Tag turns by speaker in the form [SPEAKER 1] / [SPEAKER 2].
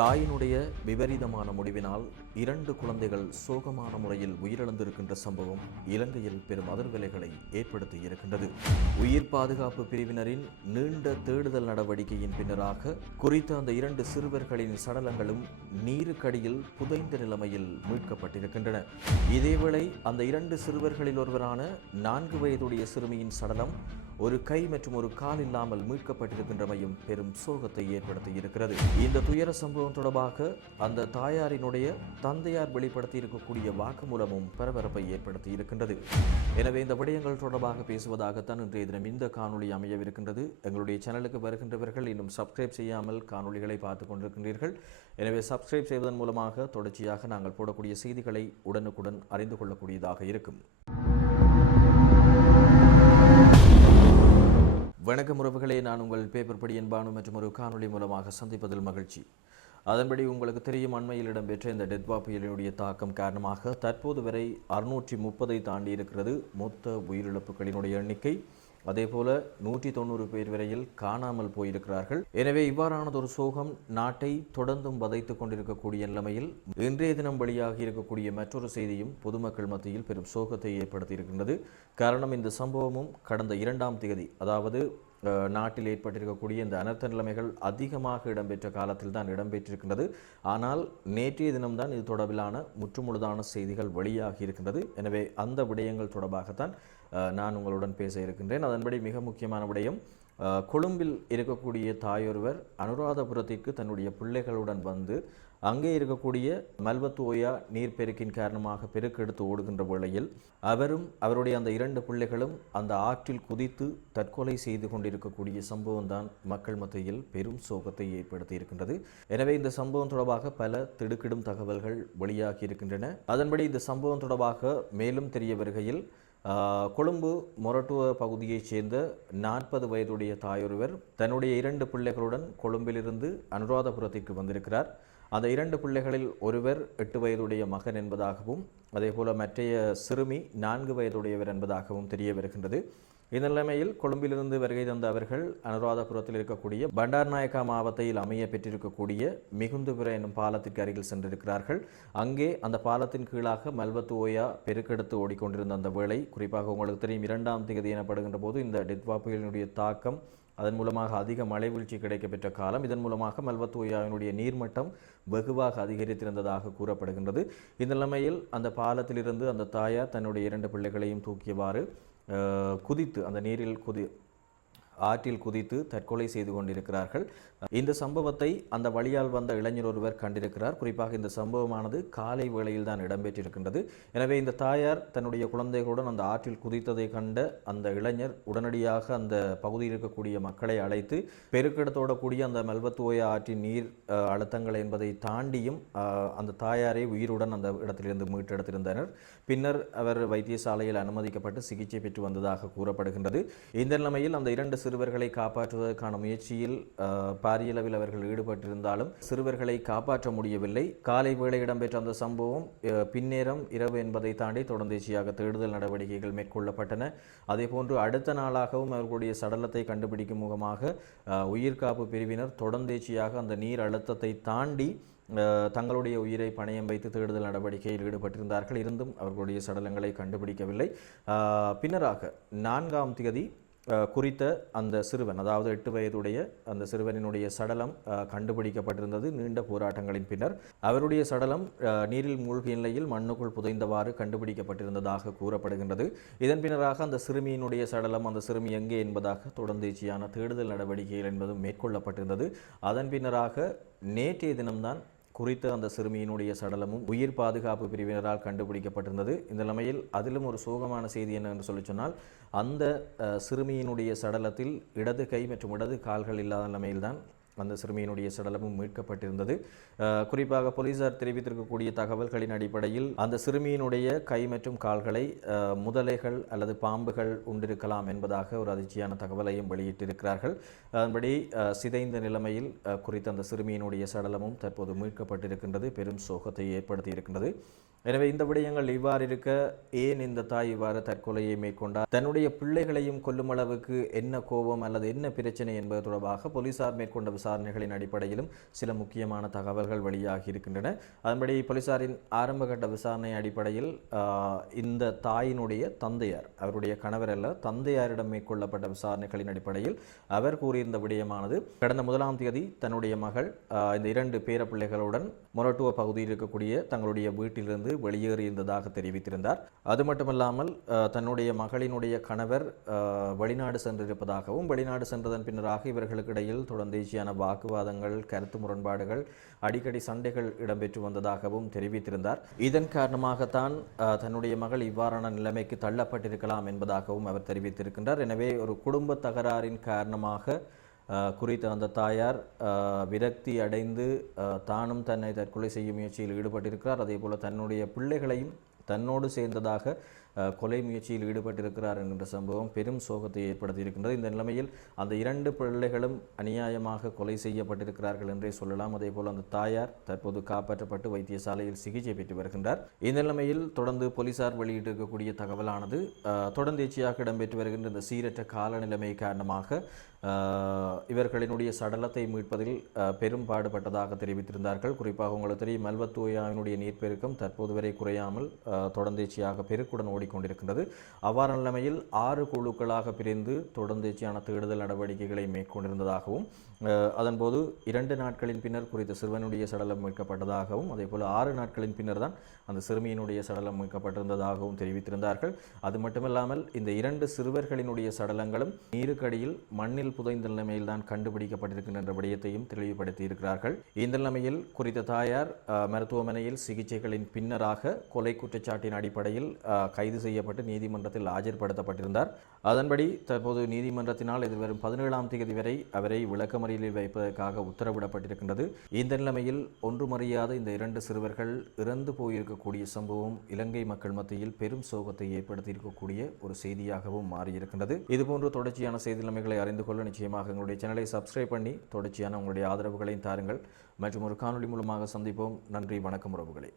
[SPEAKER 1] தாயினுடைய விபரீதமான முடிவினால் இரண்டு குழந்தைகள் சோகமான முறையில் உயிரிழந்திருக்கின்ற சம்பவம் இலங்கையில் பெரும் அதிர்வலைகளை ஏற்படுத்தி இருக்கின்றது. உயிர் பாதுகாப்பு பிரிவினரின் நீண்ட தேடுதல் நடவடிக்கையின் பின்னராக குறித்த அந்த இரண்டு சிறுவர்களின் சடலங்களும் நீருக்கடியில் புதைந்த நிலைமையில் மீட்கப்பட்டிருக்கின்றன. இதேவேளை அந்த இரண்டு சிறுவர்களில் ஒருவரான நான்கு வயதுடைய சிறுமியின் சடலம் ஒரு கை மற்றும் ஒரு கால் இல்லாமல் மீட்கப்பட்டிருக்கின்றமையும் பெரும் சோகத்தை ஏற்படுத்தி இருக்கிறது இந்த துயர சம்பவம் தொடர்பாக அந்த தாயாரினுடைய தந்தையார் வெளிப்படுத்தி இருக்கக்கூடிய வாக்குமூலமும் பரபரப்பை ஏற்படுத்தி இருக்கின்றது எனவே இந்த விடயங்கள் தொடர்பாக பேசுவதாகத்தான் இன்றைய தினம் இந்த காணொலி அமையவிருக்கின்றது. எங்களுடைய சேனலுக்கு வருகின்றவர்கள் இன்னும் சப்ஸ்கிரைப் செய்யாமல் காணொளிகளை பார்த்து கொண்டிருக்கின்றீர்கள். எனவே சப்ஸ்கிரைப் செய்வதன் மூலமாக தொடர்ச்சியாக நாங்கள் போடக்கூடிய செய்திகளை உடனுக்குடன் அறிந்து கொள்ளக்கூடியதாக இருக்கும். வணக்கம் உறவுகளே. நான் உங்கள் பேப்பர் படி பானு மற்றும் ஒரு காணொளி மூலமாக சந்திப்பதில் மகிழ்ச்சி. அதன்படி உங்களுக்கு தெரியும் அண்மையில் இடம்பெற்ற இந்த டெத்வா புயலினுடைய தாக்கம் காரணமாக தற்போது வரை அறுநூற்றி முப்பதை தாண்டி இருக்கிறது. மொத்த உயிரிழப்புகளினுடைய எண்ணிக்கை அதேபோல நூற்றி தொண்ணூறு பேர் வரையில் காணாமல் போயிருக்கிறார்கள். எனவே இவ்வாறானதொரு சோகம் நாட்டை தொடர்ந்தும் வதைத்துக் கொண்டிருக்கக்கூடிய நிலைமையில் இன்றைய தினம் வெளியாகி இருக்கக்கூடிய மற்றொரு செய்தியும் பொதுமக்கள் மத்தியில் பெரும் சோகத்தை ஏற்படுத்தியிருக்கின்றது. காரணம் இந்த சம்பவமும் கடந்த இரண்டாம் தேதி அதாவது நாட்டில் ஏற்பட்டிருக்கக்கூடிய இந்த அனர்த்த நிலைமைகள் அதிகமாக இடம்பெற்ற காலத்தில் தான் இடம்பெற்றிருக்கின்றது. ஆனால் நேற்றைய தினம்தான் இது தொடர்பிலான முற்றுமுழுதான செய்திகள் வெளியாகி இருக்கின்றது. எனவே அந்த விடயங்கள் தொடர்பாகத்தான் நான் உங்களுடன் பேச இருக்கின்றேன். அதன்படி மிக முக்கியமான விடயம் கொழும்பில் இருக்கக்கூடிய தாயொருவர் அனுராதபுரத்திற்கு தன்னுடைய பிள்ளைகளுடன் வந்து அங்கே இருக்கக்கூடிய மல்வத்தோயா நீர்ப்பெருக்கின் காரணமாக பெருக்கெடுத்து ஓடுகின்ற வேளையில் அவரும் அவருடைய அந்த இரண்டு பிள்ளைகளும் அந்த ஆற்றில் குதித்து தற்கொலை செய்து கொண்டிருக்கக்கூடிய சம்பவம் தான் மக்கள் மத்தியில் பெரும் சோகத்தை ஏற்படுத்தி இருக்கின்றது எனவே இந்த சம்பவம் தொடர்பாக பல திடுக்கிடும் தகவல்கள் வெளியாகி இருக்கின்றன. அதன்படி இந்த சம்பவம் தொடர்பாக மேலும் தெரிய வருகையில் கொழும்பு மொரட்டுவ பகுதியைச் சேர்ந்த நாற்பது வயதுடைய தாயொருவர் தன்னுடைய இரண்டு பிள்ளைகளுடன் கொழும்பிலிருந்து அனுராதபுரத்திற்கு வந்திருக்கிறார். அந்த இரண்டு பிள்ளைகளில் ஒருவர் எட்டு வயதுடைய மகன் என்பதாகவும் அதேபோல மற்றைய சிறுமி நான்கு வயதுடையவர் என்பதாகவும் தெரிய வருகின்றது. இந்த நிலைமையில் கொழும்பிலிருந்து வருகை தந்த அவர்கள் அனுராதபுரத்தில் இருக்கக்கூடிய பண்டார்நாயக்கா மாவட்டத்தில் அமைய பெற்றிருக்கக்கூடிய மிகுந்துபுர என்னும் பாலத்திற்கு அருகில் சென்றிருக்கிறார்கள். அங்கே அந்த பாலத்தின் கீழாக மல்வத்து ஓயா பெருக்கெடுத்து ஓடிக்கொண்டிருந்த அந்த வேளை குறிப்பாக உங்களுக்கு தெரியும் இரண்டாம் தேதி எனப்படுகின்ற போது இந்த டெத்வா புயலினுடைய தாக்கம் அதன் மூலமாக அதிக மழை வீழ்ச்சி கிடைக்கப்பெற்ற காலம். இதன் மூலமாக மல்வத்தோயாவினுடைய நீர்மட்டம் வெகுவாக அதிகரித்திருந்ததாக கூறப்படுகின்றது. இந்த நிலைமையில் அந்த பாலத்திலிருந்து அந்த தாயார் தன்னுடைய இரண்டு பிள்ளைகளையும் தூக்கியவாறு குதித்து அந்த நீரில் குதி ஆற்றில் குதித்து தற்கொலை செய்து கொண்டிருக்கிறார்கள். இந்த சம்பவத்தை அந்த வழியால் வந்த இளைஞர் ஒருவர் கண்டிருக்கிறார். குறிப்பாக இந்த சம்பவமானது காலை வேளையில் தான் இடம்பெற்றிருக்கின்றது. எனவே இந்த தாயார் தன்னுடைய குழந்தைகளுடன் அந்த ஆற்றில் குதித்ததை கண்ட அந்த இளைஞர் உடனடியாக அந்த பகுதியில் இருக்கக்கூடிய மக்களை அழைத்து பெருக்கெடுத்தோடக்கூடிய அந்த மெல்வத்துவோய ஆற்றின் நீர் அழுத்தங்கள் என்பதை தாண்டியும் அந்த தாயாரை உயிருடன் அந்த இடத்திலிருந்து மீட்டெடுத்திருந்தனர். பின்னர் அவர் வைத்தியசாலையில் அனுமதிக்கப்பட்டு சிகிச்சை பெற்று வந்ததாக கூறப்படுகின்றது. இந்த நிலைமையில் அந்த இரண்டு சிறுவர்களை காப்பாற்றுவதற்கான முயற்சியில் பாரியளவில் அவர்கள் ஈடுபட்டிருந்தாலும் சிறுவர்களை காப்பாற்ற முடியவில்லை. காலை வேளை இடம்பெற்ற அந்த சம்பவம் பின்னேரம் இரவு என்பதை தாண்டி தொடர்ந்தேச்சியாக தேடுதல் நடவடிக்கைகள் மேற்கொள்ளப்பட்டன. அதேபோன்று அடுத்த நாளாகவும் அவர்களுடைய சடலத்தை கண்டுபிடிக்கும் முகமாக உயிர்காப்பு பிரிவினர் தொடர்ந்தேச்சியாக அந்த நீர் அழுத்தத்தை தாண்டி தங்களுடைய உயிரை பணயம் வைத்து தேடுதல் நடவடிக்கையில் ஈடுபட்டிருந்தார்கள். இருந்தும் அவர்களுடைய சடலங்களை கண்டுபிடிக்கவில்லை. பின்னராக நான்காம் தேதி குறித்த அந்த சிறுவன் அதாவது எட்டு வயதுடைய அந்த சிறுவனினுடைய சடலம் கண்டுபிடிக்கப்பட்டிருந்தது நீண்ட போராட்டங்களின் பின்னர். அவருடைய சடலம் நீரில் மூழ்கிய நிலையில் மண்ணுக்குள் புதைந்தவாறு கண்டுபிடிக்கப்பட்டிருந்ததாக கூறப்படுகின்றது. இதன் பின்னராக அந்த சிறுமியினுடைய சடலம் அந்த சிறுமி எங்கே என்பதாக தொடர்ந்துச்சியான தேடுதல் நடவடிக்கைகள் என்பதும் மேற்கொள்ளப்பட்டிருந்தது. அதன் பின்னராக நேற்றைய தினம்தான் குறித்த அந்த சிறுமியினுடைய சடலமும் உயிர் பாதுகாப்பு பிரிவினரால் கண்டுபிடிக்கப்பட்டிருந்தது. இந்த நிலைமையில் அதிலும் ஒரு சோகமான செய்தி என்ன என்று சொல்லி சொன்னால் அந்த சிறுமியினுடைய சடலத்தில் இடது கை மற்றும் இடது கால்கள் இல்லாத நிலைமையில்தான் அந்த சிறுமியினுடைய சடலமும் மீட்கப்பட்டிருந்தது. குறிப்பாக போலீசார் தெரிவித்திருக்கக்கூடிய தகவல்களின் அடிப்படையில் அந்த சிறுமியினுடைய கை மற்றும் கால்களை முதலைகள் அல்லது பாம்புகள் உண்டிருக்கலாம் என்பதாக ஒரு அதிர்ச்சியான தகவலையும் வெளியிட்டிருக்கிறார்கள். அதன்படி சிதைந்த நிலைமையில் குறித்த அந்த சிறுமியினுடைய சடலமும் தற்போது மீட்கப்பட்டிருக்கின்றது. பெரும் சோகத்தை ஏற்படுத்தி இருக்கின்றது எனவே இந்த விடயங்கள் இவ்வாறு இருக்க ஏன் இந்த தாய் இவ்வாறு தற்கொலையை மேற்கொண்டார்? தன்னுடைய பிள்ளைகளையும் கொல்லும் அளவுக்கு என்ன கோபம் அல்லது என்ன பிரச்சனை என்பது தொடர்பாக போலீசார் மேற்கொண்ட விசாரணைகளின் அடிப்படையிலும் சில முக்கியமான தகவல்கள் வெளியாகி இருக்கின்றன. அதன்படி போலீசாரின் ஆரம்பகட்ட விசாரணை அடிப்படையில் இந்த தாயினுடைய தந்தையார் அவருடைய கணவர் அல்ல தந்தையாரிடம் மேற்கொள்ளப்பட்ட விசாரணைகளின் அடிப்படையில் அவர் கூறியிருந்த விடயமானது கடந்த முதலாம் தேதி தன்னுடைய மகள் இந்த இரண்டு பேரப்பிள்ளைகளுடன் மொரட்டுவ பகுதியில் இருக்கக்கூடிய தங்களுடைய வீட்டிலிருந்து வெளியேறியிருந்ததாக தெரிவித்திருந்தார். அது மட்டுமல்லாமல் தன்னுடைய மகளினுடைய கணவர் வெளிநாடு சென்றிருப்பதாகவும் வெளிநாடு சென்றதன் பின்னராக இவர்களுக்கு இடையில் தொடர்ந்தேச்சியான வாக்குவாதங்கள் கருத்து முரண்பாடுகள் அடிக்கடி சண்டைகள் இடம்பெற்று வந்ததாகவும் தெரிவித்திருந்தார். இதன் காரணமாகத்தான் தன்னுடைய மகள் இவ்வாறான நிலைமைக்கு தள்ளப்பட்டிருக்கலாம் என்பதாகவும் அவர் தெரிவித்திருக்கின்றார். எனவே ஒரு குடும்ப தகராறின் காரணமாக குறித்த அந்த தாயார் விரக்தி அடைந்து தானும் தன்னை தற்கொலை செய்யும் முயற்சியில் ஈடுபட்டிருக்கிறார். அதே போல தன்னுடைய பிள்ளைகளையும் தன்னோடு சேர்ந்ததாக கொலை முயற்சியில் ஈடுபட்டிருக்கிறார் என்கின்ற சம்பவம் பெரும் சோகத்தை ஏற்படுத்தியிருக்கின்றது. இந்த நிலைமையில் அந்த இரண்டு பிள்ளைகளும் அநியாயமாக கொலை செய்யப்பட்டிருக்கிறார்கள் என்றே சொல்லலாம். அதே போல் அந்த தாயார் தற்போது காப்பாற்றப்பட்டு வைத்தியசாலையில் சிகிச்சை பெற்று வருகின்றார். இந்த நிலைமையில் தொடர்ந்து போலீசார் வெளியிட்டிருக்கக்கூடிய தகவலானது தொடர்ந்தேச்சியாக இடம்பெற்று வருகின்ற இந்த சீரற்ற காலநிலைமை காரணமாக இவர்களினுடைய சடலத்தை மீட்பதில் பெரும் பாடுபட்டதாக தெரிவித்திருந்தார்கள். குறிப்பாக உங்களுக்கு தெரியும் மல்வத்தூயாவினுடைய நீர்ப்பெருக்கம் தற்போது வரை குறையாமல் தொடர்ந்துச்சியாக தொடர்ந்தேச்சியாக பெருக்குடன் ஓடிக்கொண்டிருக்கின்றது. அவ்வாறு நிலைமையில் ஆறு குழுக்களாக பிரிந்து தொடர்ந்தேச்சியான தேடுதல் நடவடிக்கைகளை மேற்கொண்டிருந்ததாகவும் அதன்போது இரண்டு நாட்களின் பின்னர் குறித்த சிறுவனுடைய சடலம் மீட்கப்பட்டதாகவும் அதே போல ஆறு நாட்களின் பின்னர் தான் அந்த சிறுமியினுடைய சடலம் மீட்கப்பட்டிருந்ததாகவும் தெரிவித்திருந்தார்கள். அது மட்டுமல்லாமல் இந்த இரண்டு சிறுவர்களினுடைய சடலங்களும் நீருக்கடியில் மண்ணில் புதைந்த நிலைமையில் தான் கண்டுபிடிக்கப்பட்டிருக்கின்ற விடயத்தையும் தெளிவுபடுத்தி இருக்கிறார்கள் இந்த நிலைமையில் குறித்த தாயார் மருத்துவமனையில் சிகிச்சைகளின் பின்னராக கொலை குற்றச்சாட்டின் அடிப்படையில் கைது செய்யப்பட்டு நீதிமன்றத்தில் ஆஜர்படுத்தப்பட்டிருந்தார். அதன்படி தற்போது நீதிமன்றத்தினால் எதிர்வரும் பதினேழாம் தேதி வரை அவரை விளக்கமறியலில் வைப்பதற்காக உத்தரவிடப்பட்டிருக்கின்றது. இந்த நிலைமையில் ஒன்றுமறியாத இந்த இரண்டு சிறுவர்கள் இறந்து இருக்கக்கூடிய சம்பவம் இலங்கை மக்கள் மத்தியில் பெரும் சோகத்தை ஏற்படுத்தியிருக்கக்கூடிய ஒரு செய்தியாகவும் மாறியிருக்கின்றது. இதுபோன்று தொடர்ச்சியான செய்தி நிலைமைகளை அறிந்து கொள்ள நிச்சயமாக எங்களுடைய சேனலை சப்ஸ்கிரைப் பண்ணி தொடர்ச்சியான உங்களுடைய ஆதரவுகளையும் தாருங்கள். மற்றும் ஒரு காணொளி மூலமாக சந்திப்போம். நன்றி வணக்கம் உறவுகளே.